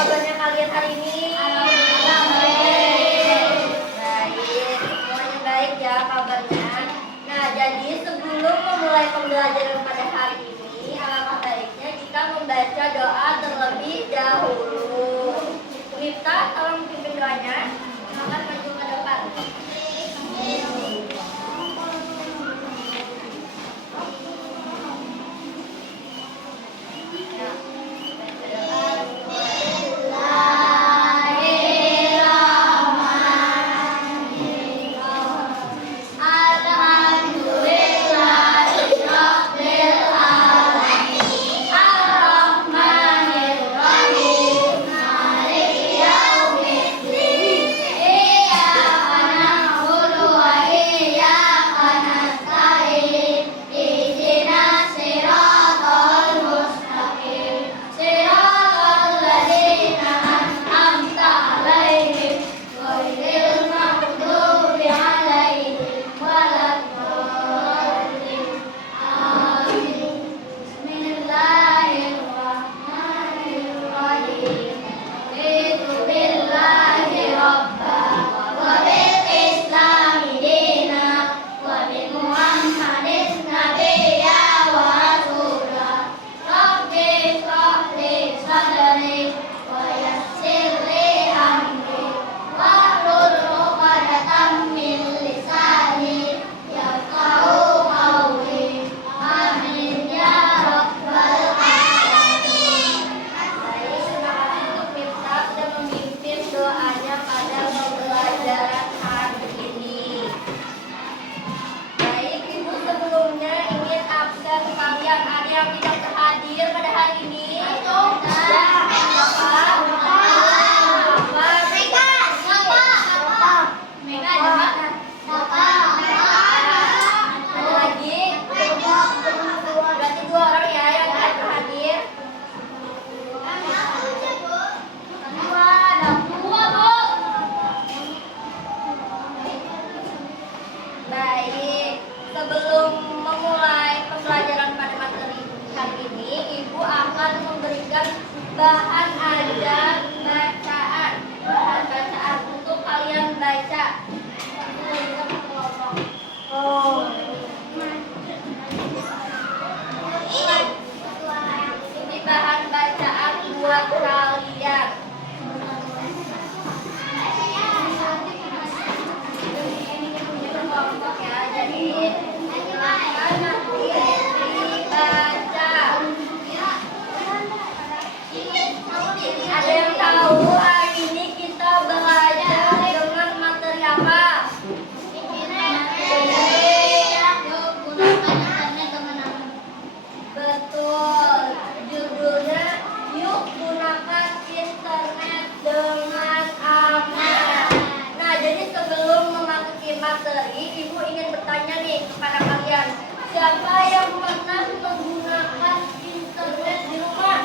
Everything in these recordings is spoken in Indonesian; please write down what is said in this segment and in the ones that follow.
kabarnya kalian hari ini? Baik, semuanya baik ya kabarnya. Nah, jadi sebelum memulai pembelajaran pada hari ini, alangkah baiknya kita membaca doa terlebih dahulu. Mifta, tolong pimpin doanya. Silakan maju ke depan. Bahan bacaan untuk kalian baca. Ini bahan bacaan buat kalian. Jadi ada yang tahu hari ini kita belajar dengan materi apa? Betul, judulnya yuk gunakan internet dengan aman. Nah, jadi sebelum memasuki materi, Ibu ingin bertanya nih kepada kalian, siapa yang pernah menggunakan internet di rumah?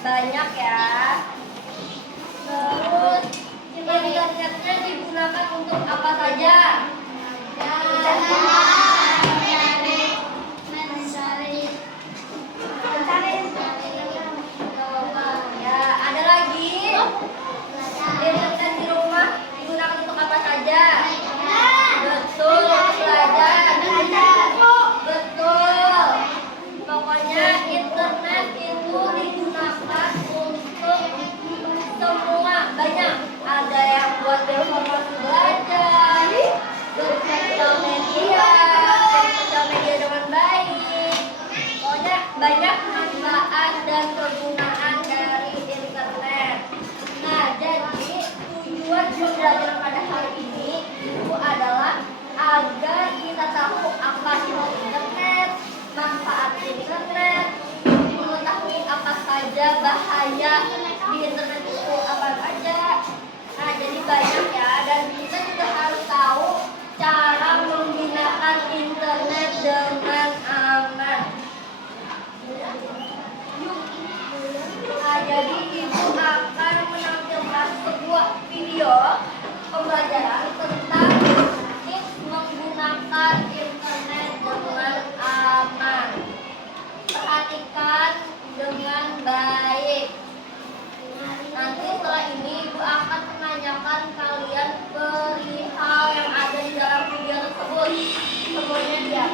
Banyak ya. Terus internetnya digunakan untuk apa saja? Ya, ada lagi. Internet di rumah digunakan untuk apa saja? Betul, belajar. Betul. Pokoknya internet itu digunakan untuk semua, banyak. Ada yang buat informasi belajar, bersosial media dengan baik. Pokoknya banyak manfaat dan kegunaan dari internet. Nah, jadi tujuan pembelajaran pada hari ini itu adalah agar kita tahu apa itu internet, manfaat internet, mengetahui apa saja bahaya di internet itu apa saja. Nah, jadi banyak ya, dan kita juga harus tahu cara menggunakan internet dengan aman. Nah, jadi Ibu akan menampilkan sebuah video pembelajaran tentang tips menggunakan internet dengan aman. Perhatikan perhatikan dengan baik. Nanti setelah ini Ibu akan menanyakan kalian perihal yang ada di dalam video tersebut. Semuanya diam.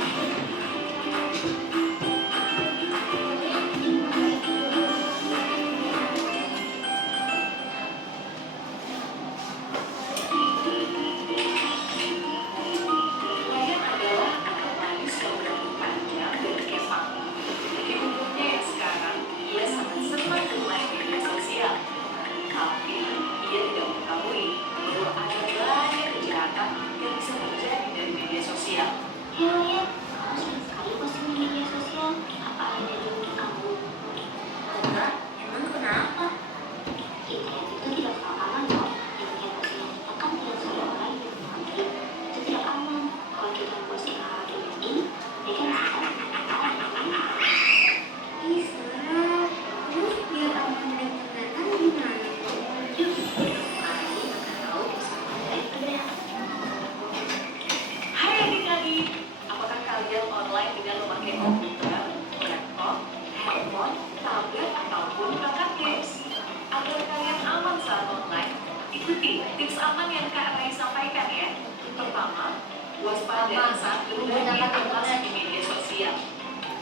Waspada saat berbagi informasi di media sosial.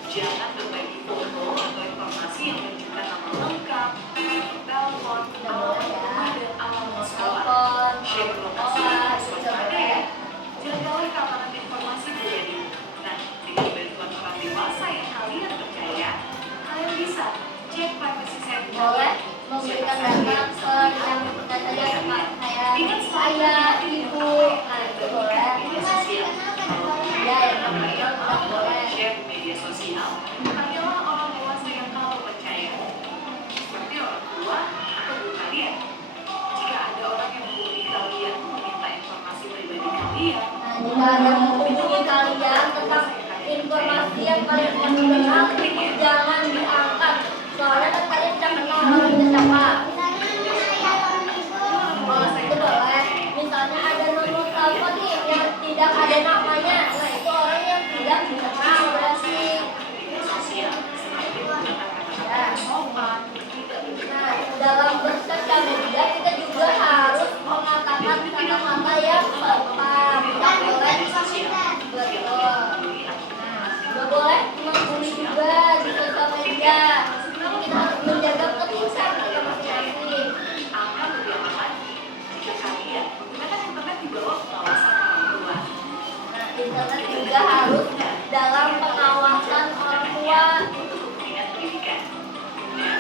Jangan berbagi foto atau informasi yang menunjukkan nama lengkap, telepon, kode alamat sekolah. Share lokasi waspada ya. Jagalah keamanan informasi pribadi. Nah, dengan bantuan orang dewasa yang kalian percaya, kalian bisa cek privacy setting. Boleh memberikan data ke yang katanya saya, ibu, nah itu boleh. Ya, yang namanya boleh. Share di media sosial. Tanyalah orang dewasa yang kamu percaya, seperti orang tua atau guru kalian. Jika ada orang yang menghubungi kalian meminta informasi pribadi kalian, Jika ada yang menghubungi kalian tentang informasi yang kalian mau kenal, jangan diangkat. Soalnya kan kalian tidak kenal orang itu siapa. Itu boleh. Misalnya ada nomor telepon nih yang tidak ada namanya, nah itu orang yang tidak dikenal berarti. Nah, dalam bersosial media kita juga harus mengatakan kata-kata yang sopan. Tidak boleh betul. Nah, tidak boleh membuli juga di sosial media. Kita harus menjaga ketulusan kita masing-masing. akan lebih aman jika kalian menggunakan internet di bawah pengawasan orang tua. Nah, internet juga harus dalam pengawasan orang tua. Untuk kepentingan pendidikan. Dan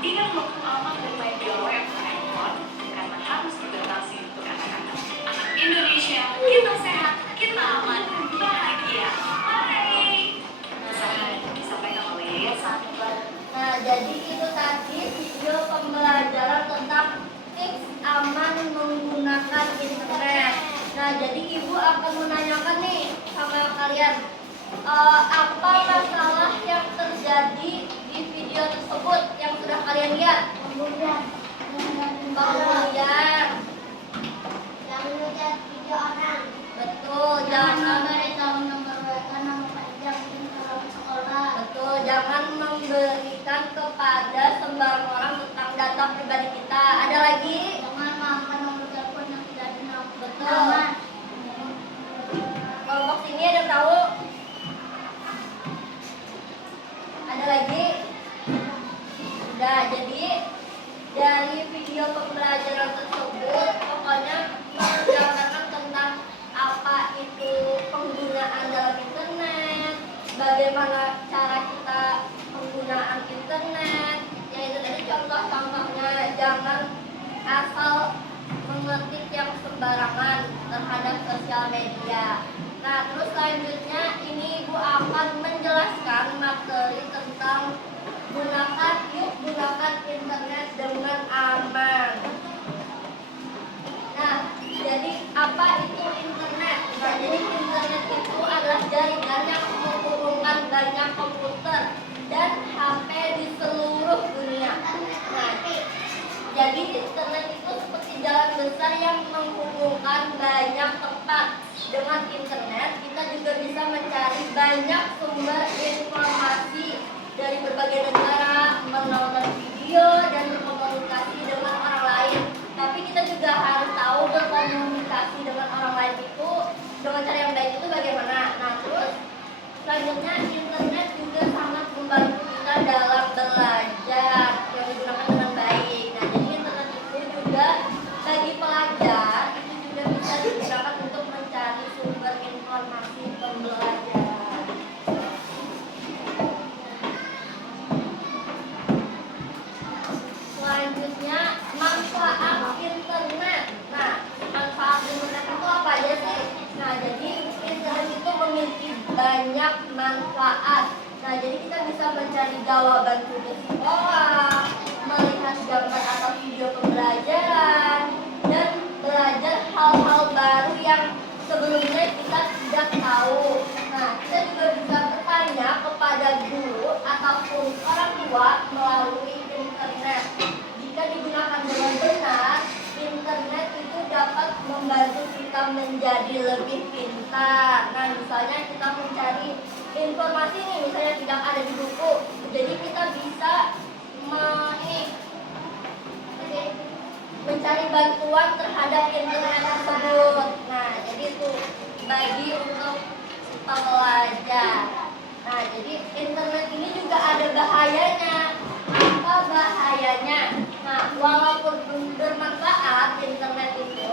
tidak melakukan aman bermain di web handphone karena harus dibatasi untuk anak-anak. Anak Indonesia, kita sehat, kita aman, bahagia. Mari. Disampaikan oleh Yayasan. Nah, jadi itu tadi video pembelajaran tentang tips aman menggunakan internet. Nah, jadi ibu akan menanyakan nih sama kalian, apa masalah yang terjadi di video tersebut yang sudah kalian lihat? Pembulian. Video orang. Betul, jangan betul, jangan memberikan kepada sembarang orang tentang data pribadi kita. Ada lagi? Jangan mengangkat nomor telepon yang tidak dikenal. Betul. Kelompok sini ada yang tahu? Ada lagi? Udah, jadi dari video pembelajaran tersebut pokoknya mengajarkan tentang apa itu penggunaan dalam internet, bagaimana cara kita penggunaan internet, yaitu tadi contoh-contohnya. Jangan asal mengetik yang sembarangan terhadap sosial media. Nah, terus selanjutnya ini Ibu akan menjelaskan materi tentang gunakan internet dengan aman. Nah, jadi apa itu internet? Nah, jadi internet itu adalah jaringan yang menghubungkan banyak komputer dan HP di seluruh dunia. Nah, jadi internet itu seperti jalan besar yang menghubungkan banyak tempat. Dengan internet kita juga bisa mencari banyak sumber informasi dari berbagai bagaimana? Nah, terus selanjutnya internet juga sangat membantu kita dalam belajar yang digunakan dengan baik. Nah, jadi internet itu juga bagi pelajar itu juga bisa digunakan untuk mencari sumber informasi pembelajaran. Selanjutnya manfaat internet. Nah, manfaat internet itu apa aja sih? Nah, jadi internet itu memiliki banyak manfaat. Nah, jadi kita bisa mencari jawaban tugas sekolah, melihat gambar atau video pembelajaran, dan belajar hal-hal baru yang sebelumnya kita tidak tahu. Nah, kita juga bisa bertanya kepada guru ataupun orang tua melalui internet. Jika digunakan dengan benar, internet itu dapat membantu kita menjadi lebih pintar. Nah, misalnya kita mencari informasi nih, misalnya tidak ada di buku, jadi kita bisa mencari bantuan terhadap internet tersebut. Nah, jadi itu bagi untuk pelajar. Nah, jadi internet ini juga ada bahayanya. Apa bahayanya? Nah, walaupun bermanfaat internet itu,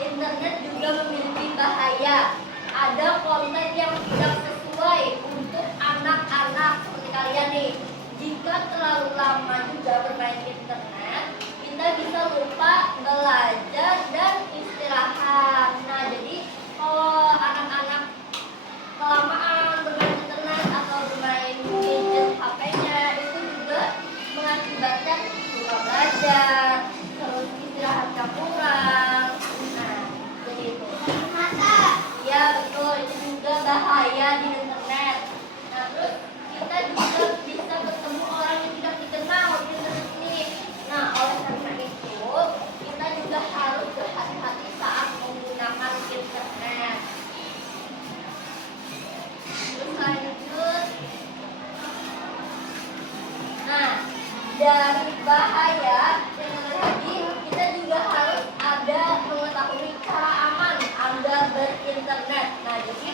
internet juga memiliki bahaya. Ada konten yang tidak sesuai untuk anak-anak seperti kalian nih. Jika terlalu lama juga bermain internet, kita bisa lupa belajar dan istirahat. Nah, jadi kalau anak-anak kelamaan bermain internet atau bermain gadget HP-nya, itu juga mengakibatkan lupa belajar, terus istirahatnya kurang. Nah, jadi itu. Iya, betul, itu juga bahaya di internet. Nah, terus kita juga bisa bertemu orang yang tidak dikenal di internet ini. Nah, oleh karena itu kita juga harus berhati-hati saat menggunakan internet. Terus lanjut. Nah, dari bahaya yang terjadi, kita juga harus ada mengetahui cara aman agar berinternet. Nah, jadi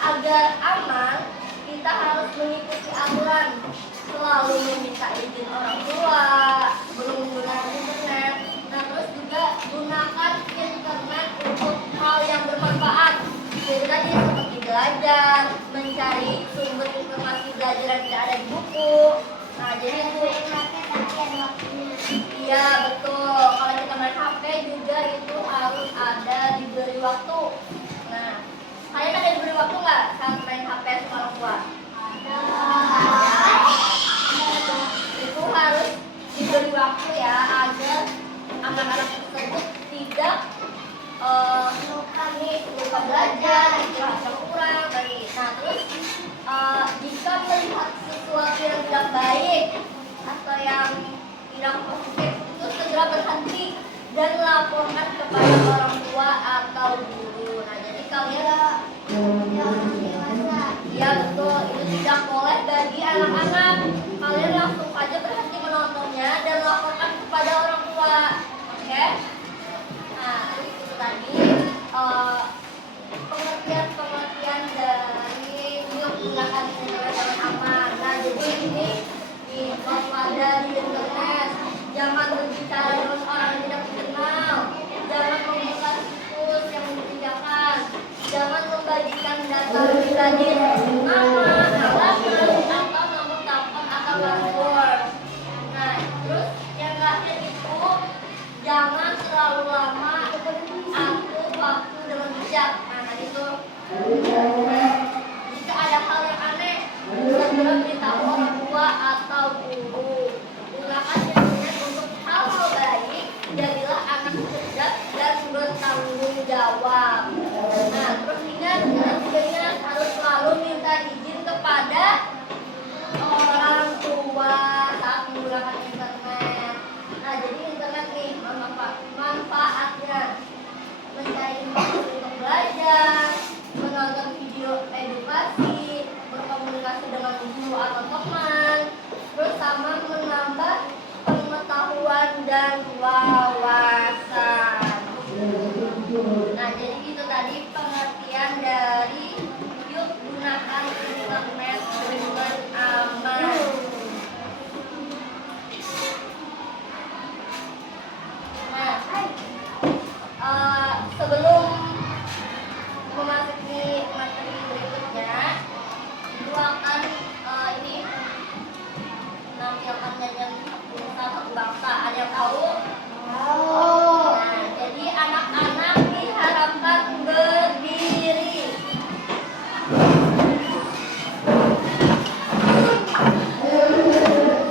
agar aman kita harus mengikuti aturan, selalu meminta izin orang tua sebelum menggunakan internet. Nah, terus juga gunakan internet untuk hal yang bermanfaat. Jadi tadi seperti belajar, mencari sumber informasi belajar yang tidak ada di buku. Nah, jadi itu iya, betul. Kalau kita main HP juga itu harus ada diberi waktu. Nah, kalian ada diberi waktu nggak saat main HP sama orang tua? Ada. Itu harus diberi waktu ya, agar anak-anak tersebut tidak lupa belajar, istirahatnya kurang. Nah, terus jika melihat sesuatu yang tidak baik atau yang tidak positif, itu segera berhenti dan laporkan kepada orang tua atau guru. Nah, jadi kalian iya, betul, itu tidak boleh bagi anak-anak. Kalian langsung aja berhenti menontonnya dan laporkan kepada orang tua. Oke? Nah, terus itu tadi pengertian dari menggunakan internet dengan aman. Nah, jadi ini waspada di internet. Jangan berbicara dengan orang yang tidak dikenal. Jangan membuka situs yang mencurigakan. Jangan membagikan data pribadi, nama, alamat, atau nomor telepon atau password. Nah, terus yang terakhir itu jangan terlalu lama atur waktu dengan bijak. Nah, tadi itu jika ada hal yang aneh, segera beritahu orang tua atau guru. Gunakan internet untuk hal-hal baik. Jadilah anak cerdas dan bertanggung jawab. Nah, terus ingat, kita juga harus selalu minta satu bangsa. Ada yang tahu? Nah, jadi anak-anak diharapkan berdiri.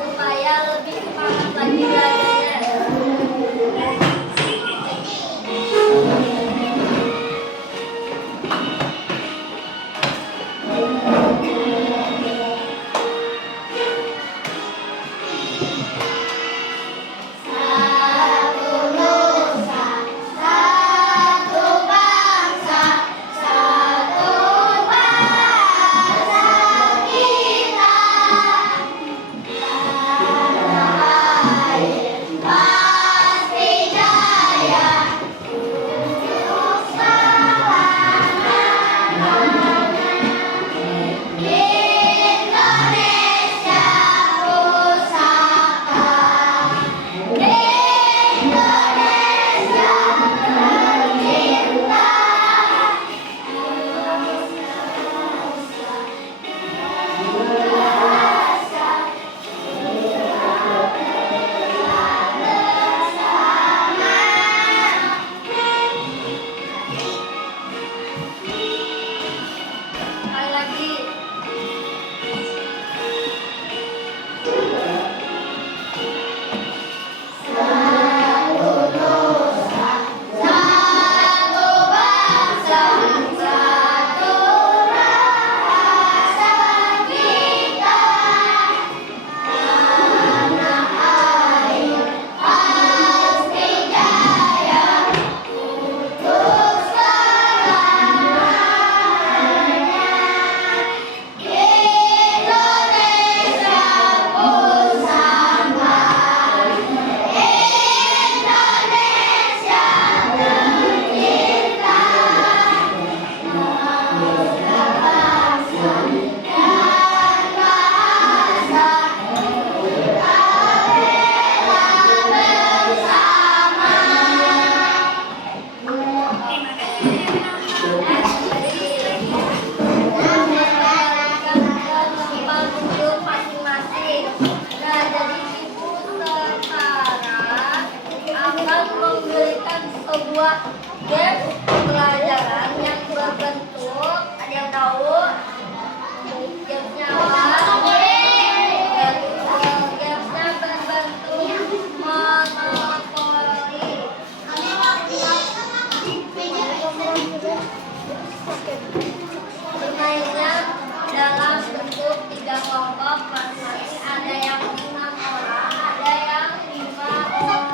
Supaya lebih semangat lagi belajarnya. Sekali lagi. Masing-masing. Nah, jadi ibu sekarang akan memberikan sebuah game pelajaran yang berbentuk, ada yang tahu? Gamesnya apa? Gamesnya berbentuk monopoli. Bermainnya dalam bentuk 3 kelompok, masing-masing ada yang 6 orang, ada yang 5 orang.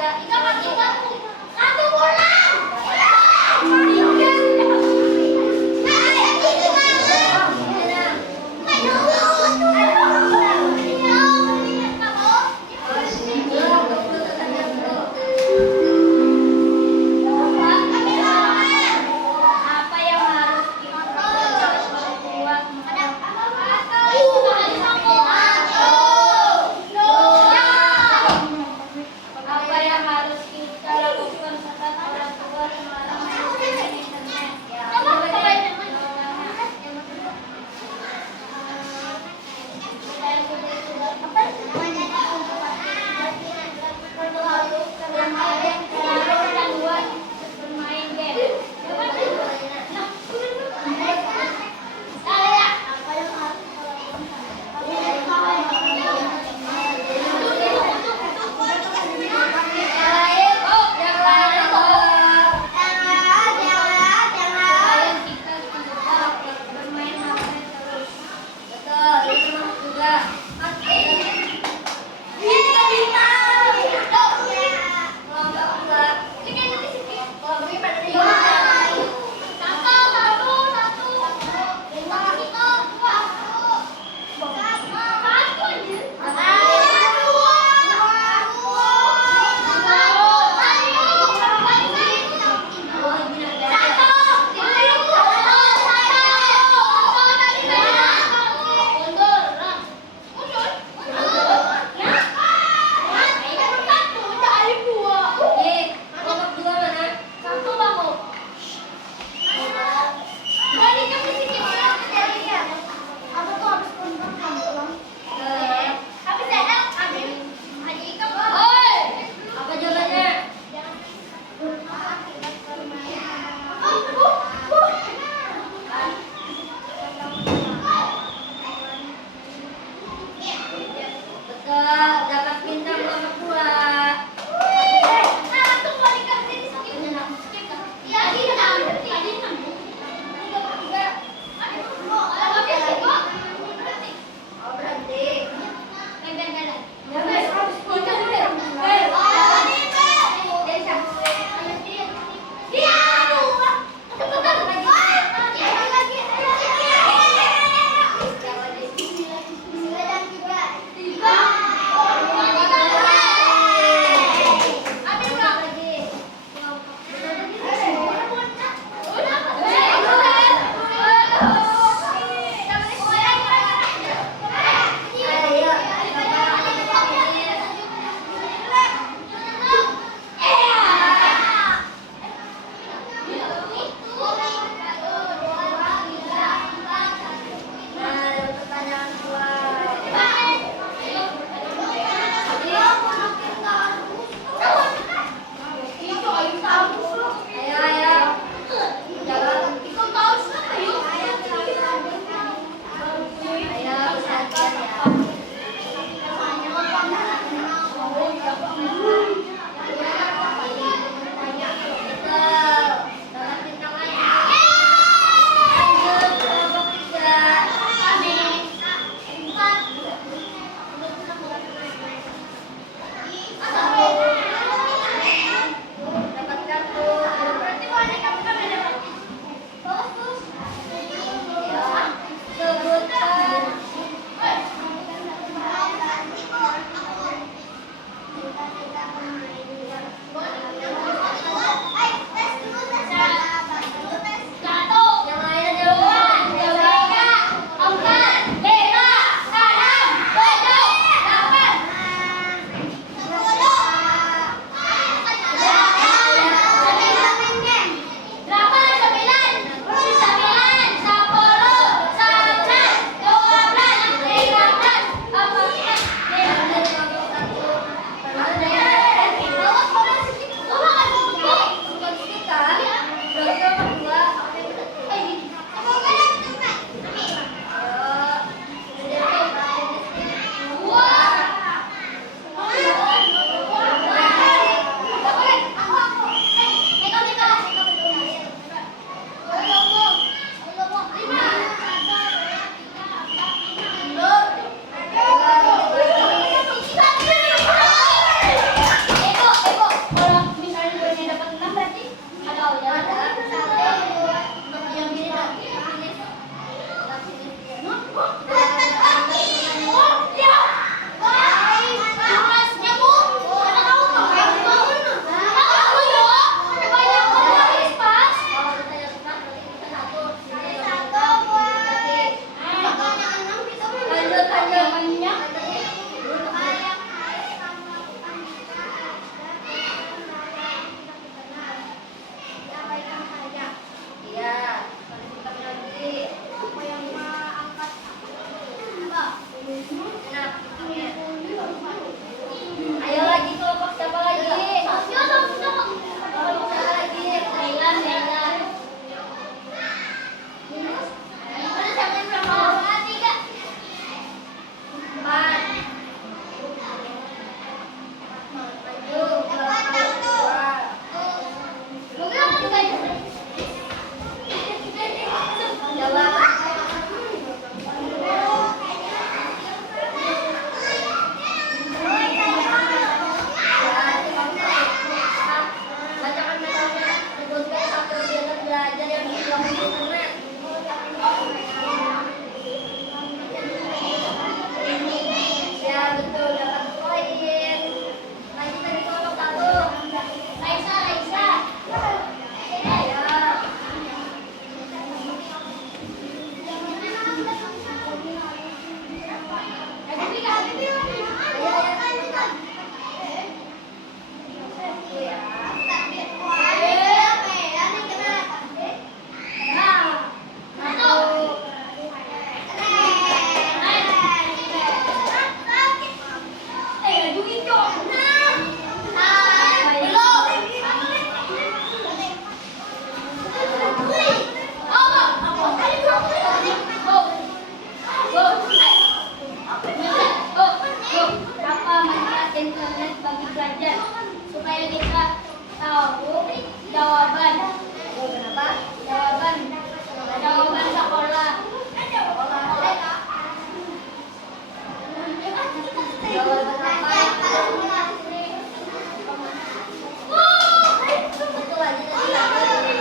Apa yang harus kita buat? Apa yang harus kita Tahu jawaban. Jawaban apa? Jawaban. Jawaban sekolah. Jawaban apa? Itu lagi tadi bukan.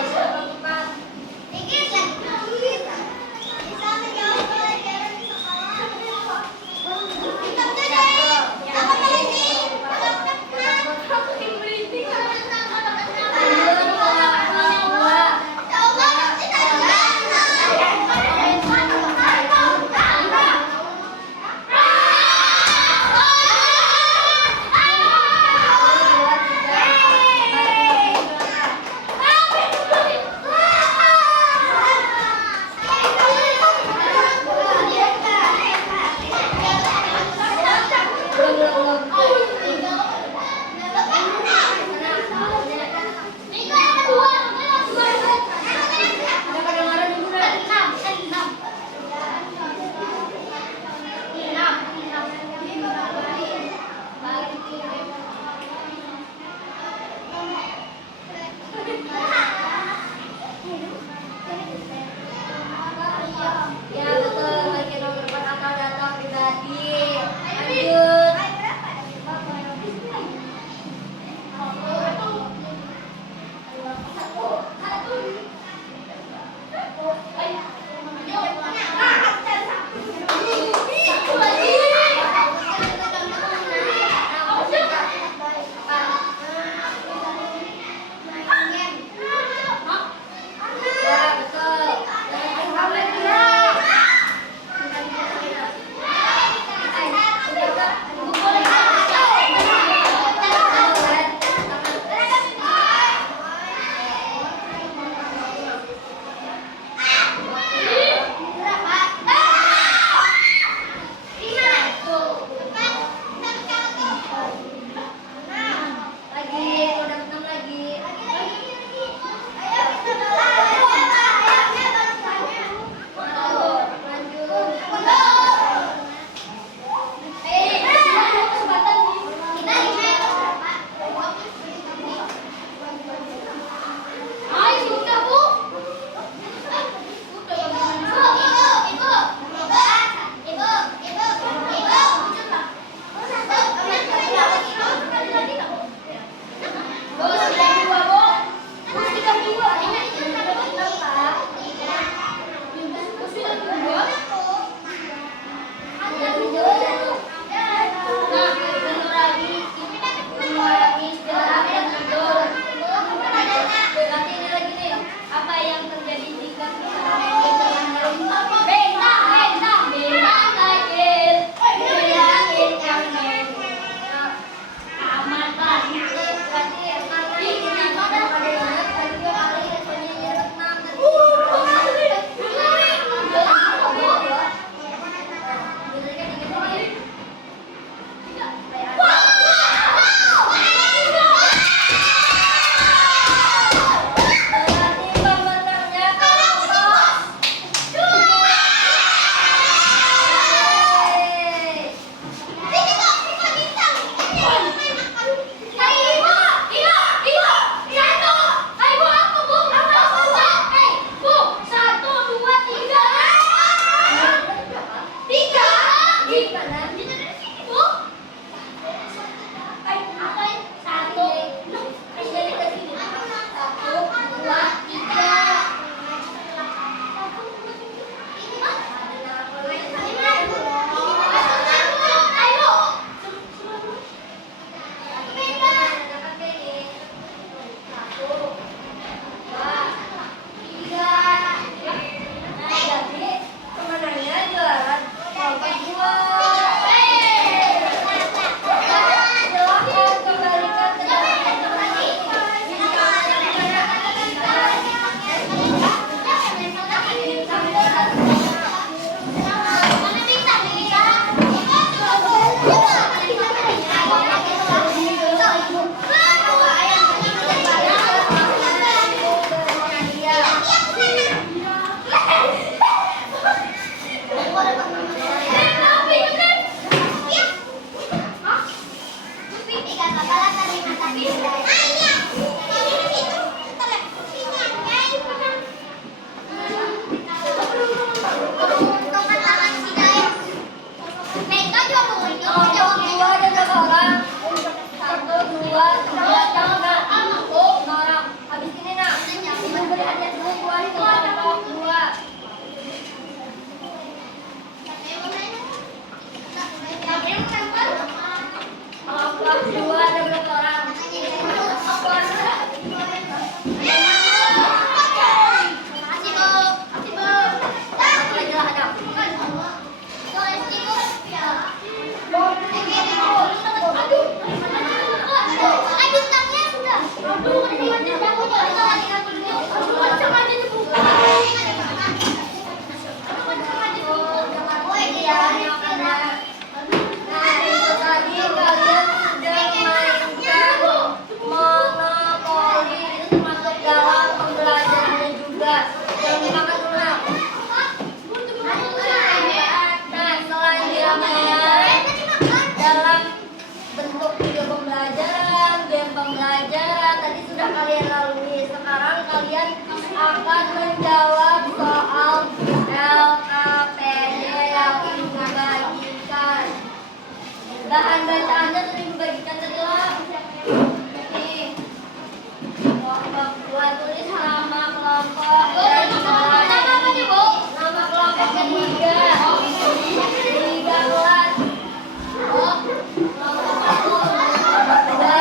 kalian lalui. Sekarang kalian akan menjawab soal LKPD yang ibu bagikan. Bahan bacaannya sudah ibu bagikan tadi lah. Nih, buat tulis nama kelompok dan nama apanya, Bu? Nama kelompok ketiga. Tiga kelas. Oh, kelompok satu, dua, tiga.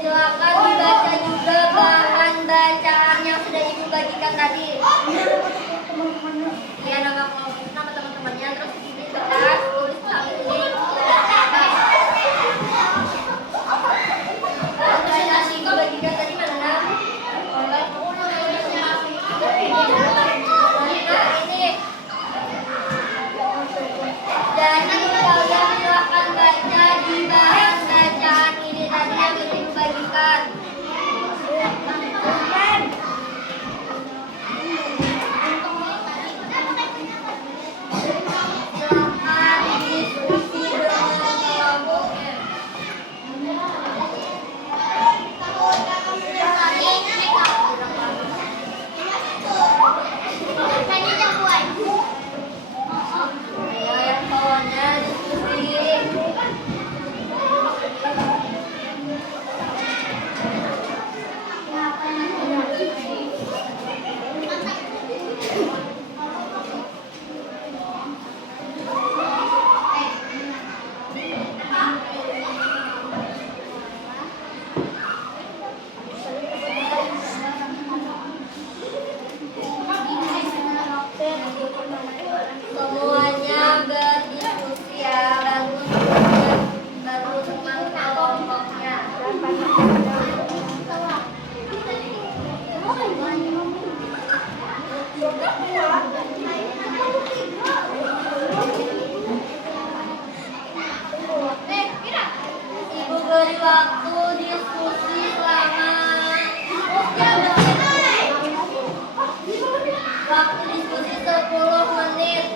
Silakan dibaca juga bahan bacaan yang sudah ibu bagikan tadi. Ya, nama kelompok, nama teman-temannya, terus di kertas tulis kami ini. Bahan bacaan ibu bagikan tadi mana? Nah, ini. Jadi kalian silahkan baca di bahan bacaan ini tadi yang sudah ibu bagikan. Silahkan diskusi dengan kelompoknya. Ayo yang kawannya diskusi. Semuanya berdiskusi ya, baru teman kelompoknya. Ibu beri waktu diskusi selama waktu diskusi 10 menit.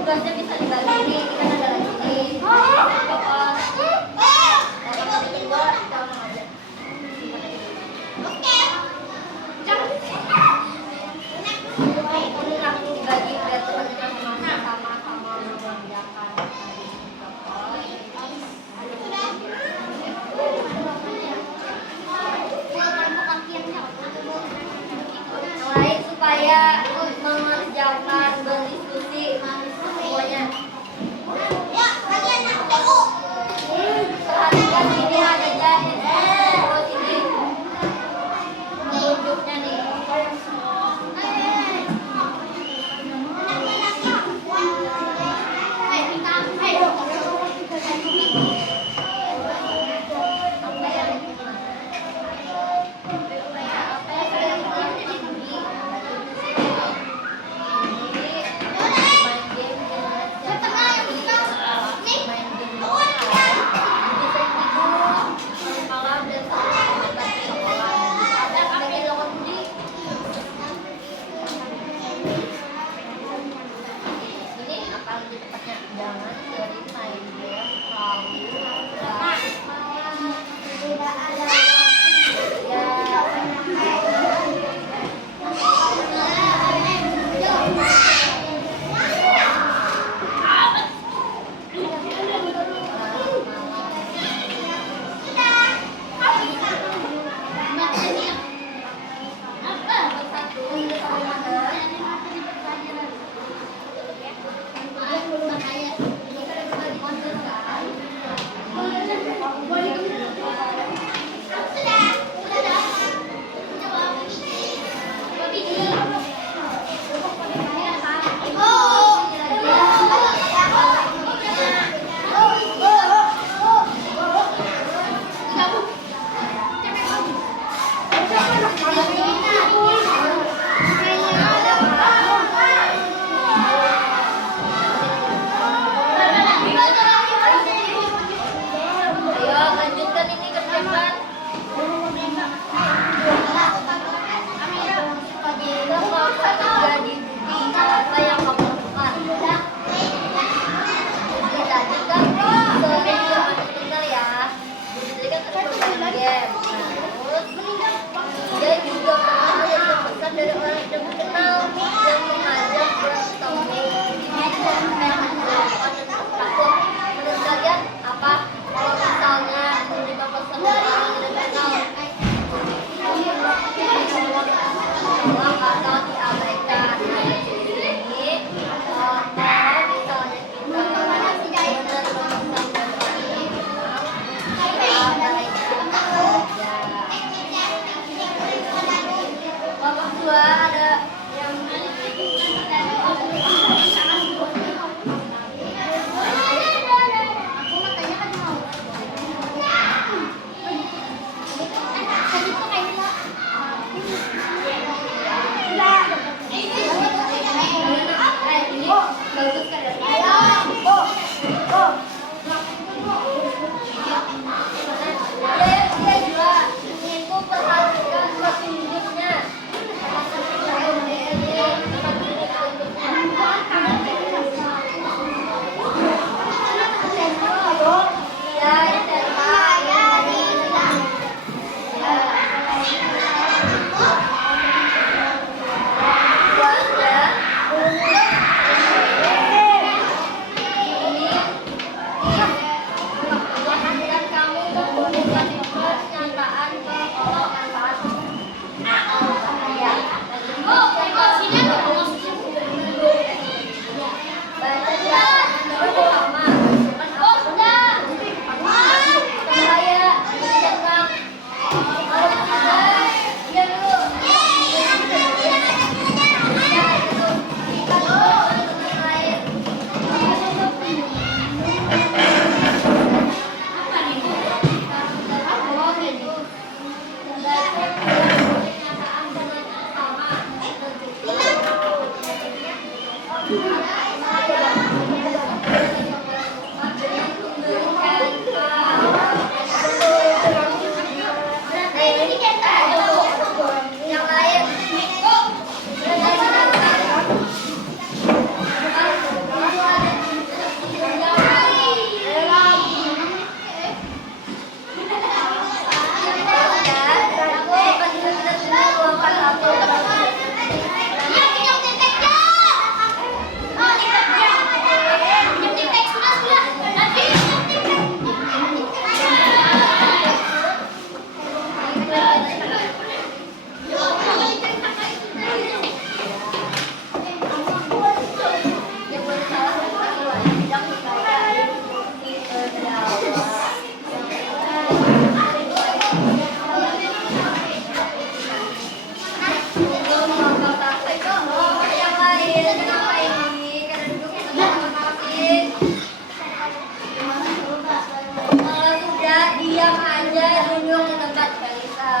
tugasnya bisa dibagi nih, kita ada lagi nih. Pokoknya dari kedua kita langsung aja. Oke. dua ada yang bagus kan dia juga itu perhatikan petunjuknya. Diam aja duduk di tempat Kalisa.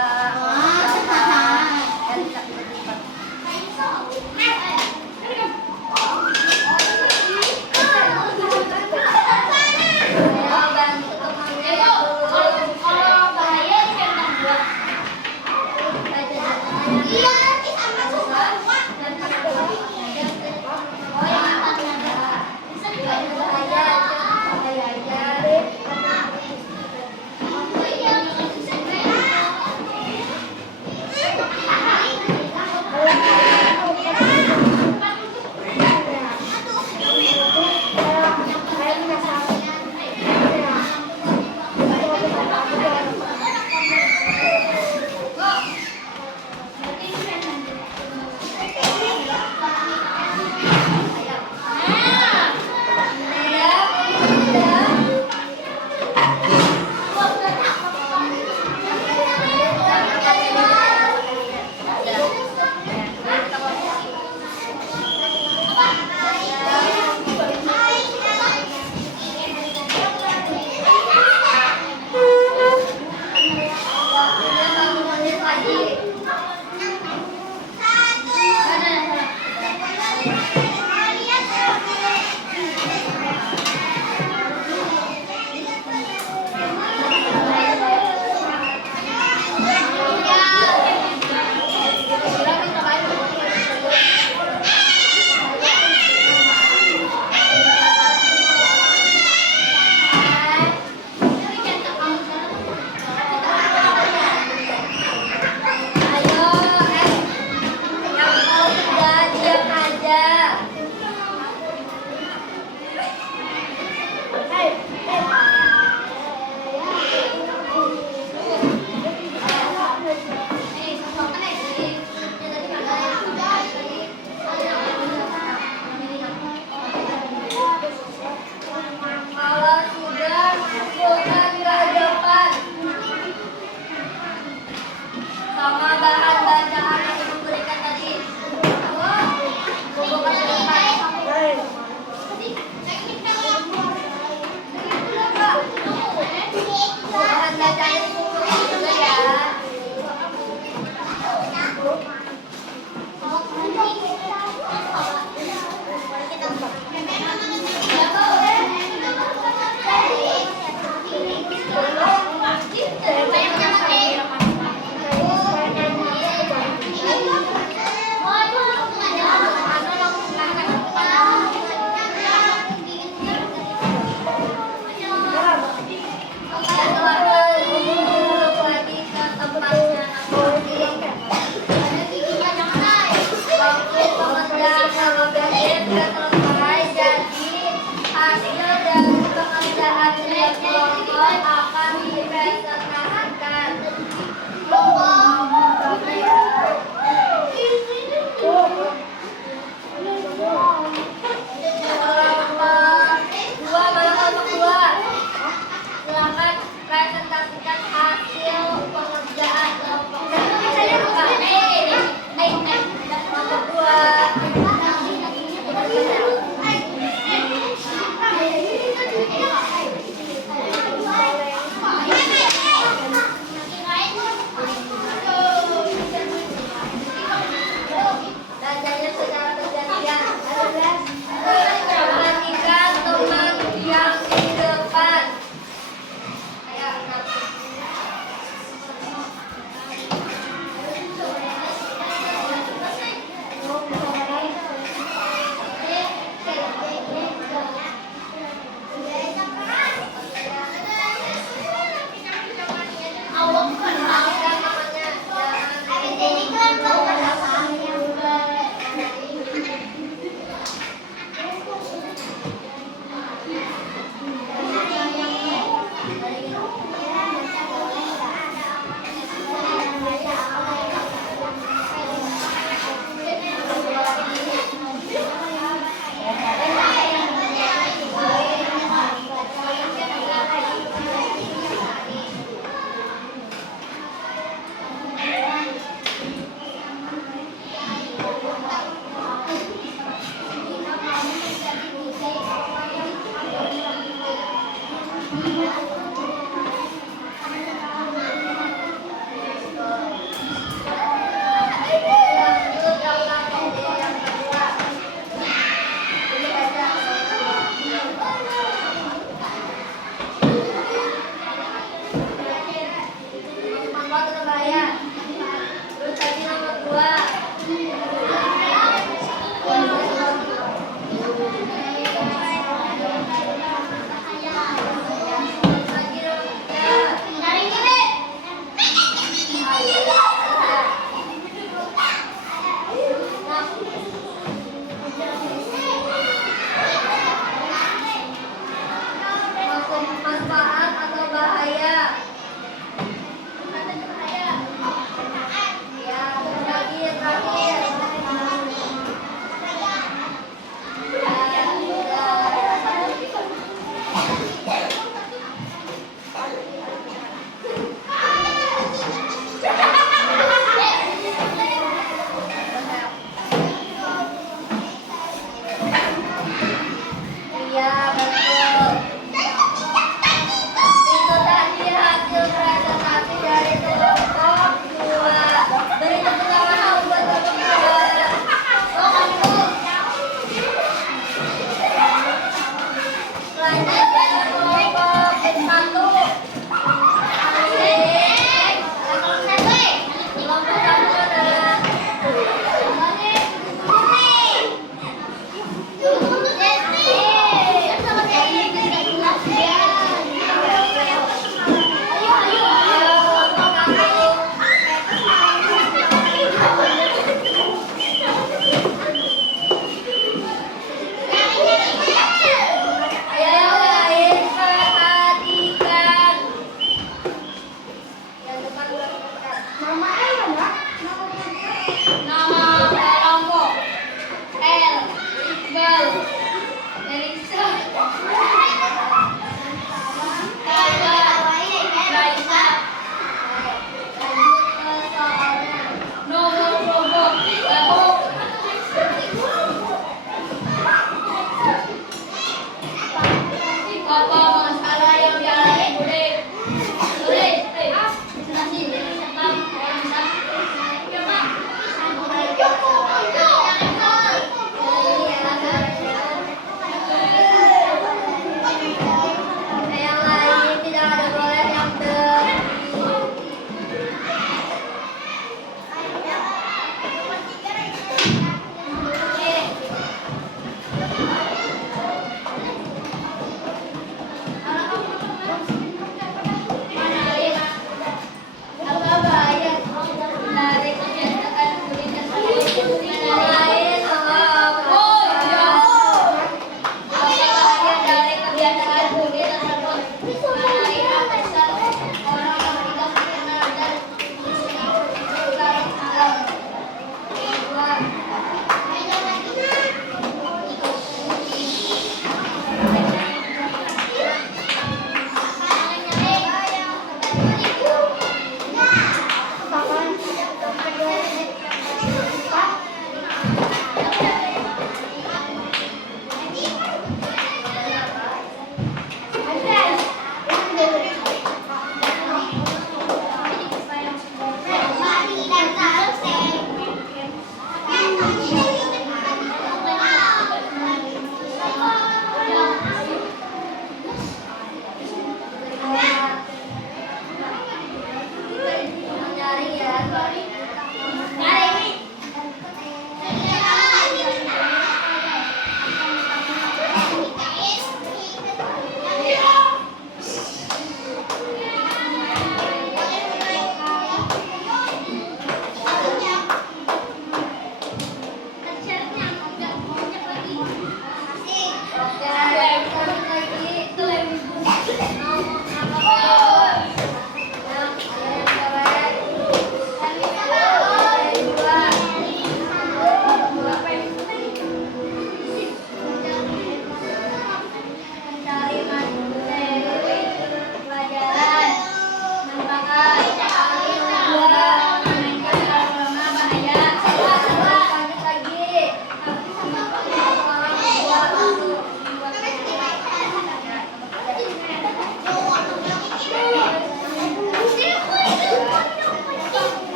sudah selesai, jadi hasil dari pengerjaan kelompok akan dipresentasikan. Kelompok 2, mana kelompok 2? Silakan presentasikan hasil pengerjaan kelompok 2. Kelompok 2.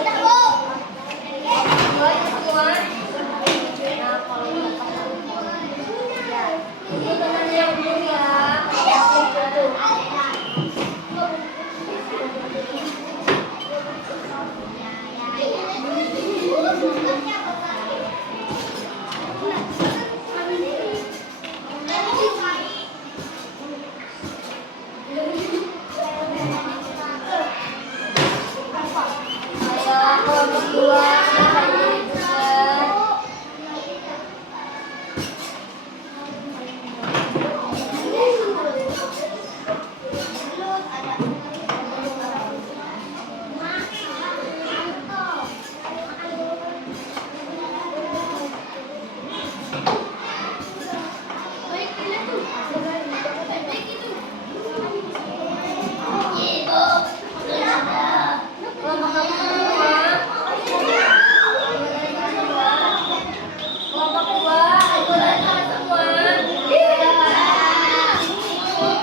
Kedua semua. Nah, kalau ya, ini benar yang dulu ya. Kelompok dua silakan didudukkan. Kelompok kamu semua. Kelompok dua, ikutan semua. Ini kelompok dua semua.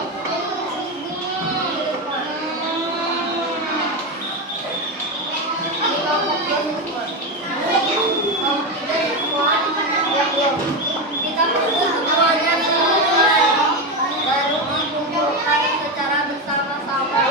Kelompok tiga semua. Ya, belum. Kita tunggu semuanya selesai. Baru dikumpulkan secara bersama-sama.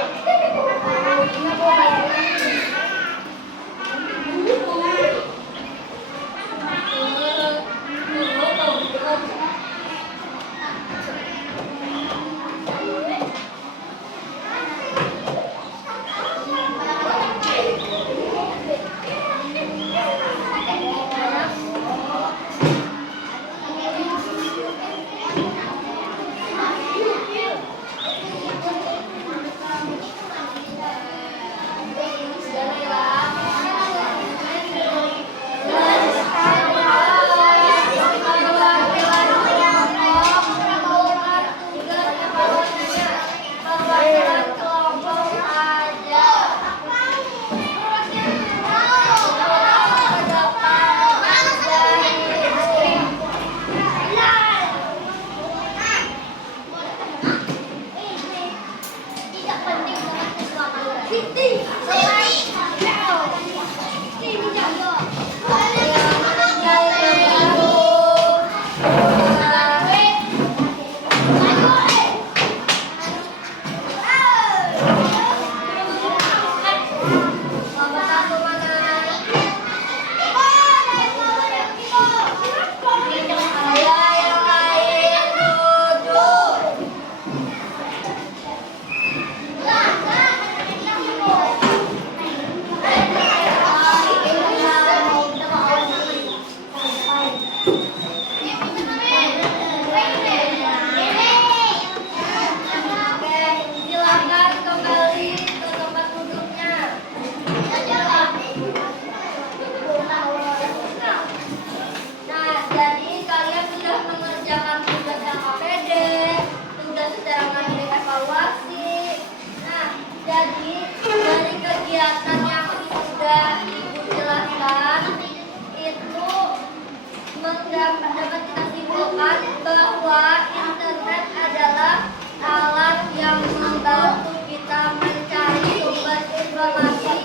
dapat kita simpulkan bahwa internet adalah alat yang membantu kita mencari sumber informasi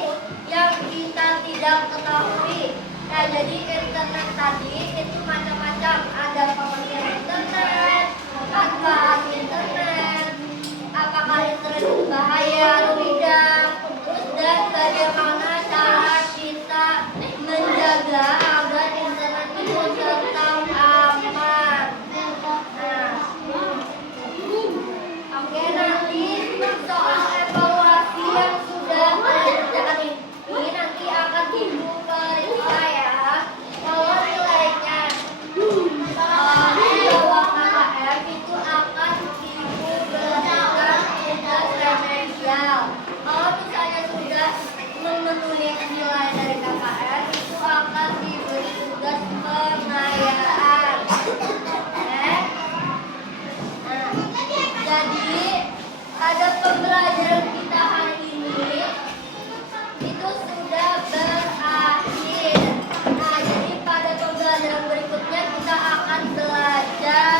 yang kita tidak ketahui. Nah, jadi internet tadi itu macam-macam, ada pengertian internet, manfaat internet, apakah internet itu bahaya atau tidak, dan bagaimana cara kita menjaga agar internet itu tetap aman. Nah, oke, nanti soal evaluasi yang sudah kalian kerjakan ini nanti akan dibuka ya. Kalau nilainya di bawah KKM itu akan diberikan tugas remedial. Kalau misalnya sudah memenuhi nilai dari KKM itu akan diberi tugas penilaian. Jadi ada pembelajaran kita hari ini itu sudah berakhir. Nah, jadi pada pembelajaran berikutnya kita akan belajar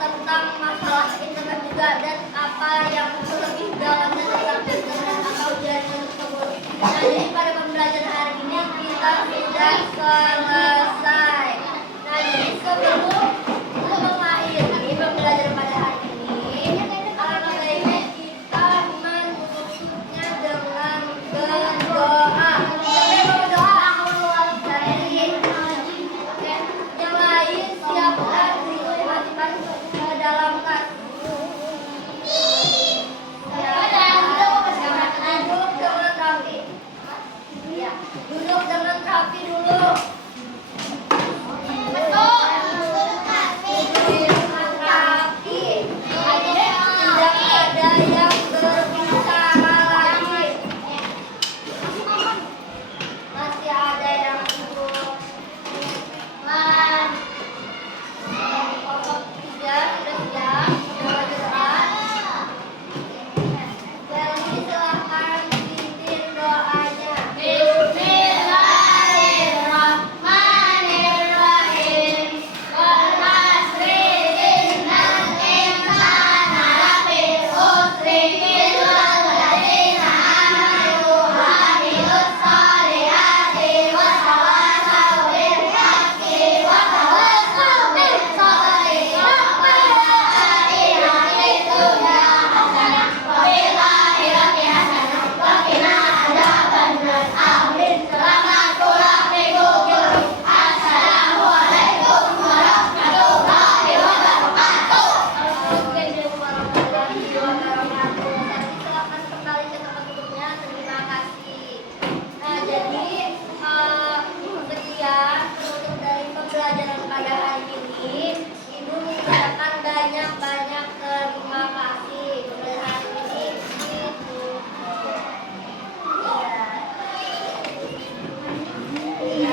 tentang masalah internet juga dan apa yang lebih dalamnya tentang internet atau jaringan tersebut. Nah, jadi pada pembelajaran sudah selesai. Nah, jadi sebelum mengakhiri pembelajaran pada hari ini, alangkah baiknya kita menutupnya dengan berdoa. Sampai berdoa dari yang lain siapkan diri masing-masing ke dalam kelas. Duduk dengan rapi. Ya, duduk dengan rapi dulu. Betul. Dengan rapi. Tidak ada yang berbicara lagi. Masih ada yang sibuk. Kelompok 3 sudah siap. Sudah berdoa. Jadi silahkan pimpin doanya. Bismillahirrahmanirrahim. Wal asri innal insana lafi khusri illa alladziina aamanu wa 'amilus shalihati wa tawassaw bil haqqi wa tawassaw bis sabri. Rabbana aatina fid dunya hasanah wa fil akhirati hasanah wa qina adzabannar. Amin. Selamat pulang minggu guru. Assalamualaikum warahmatullahi wabarakatuh. Waalaikumsalam warahmatullahi wabarakatuh. Tadi silakan kembali ke tempat duduknya. Terima kasih. Nah, jadi sekian penutup dari pembelajaran pada hari ini. Ibu mengucapkan banyak-banyak terima kasih pada hari ini. Iya. Iya.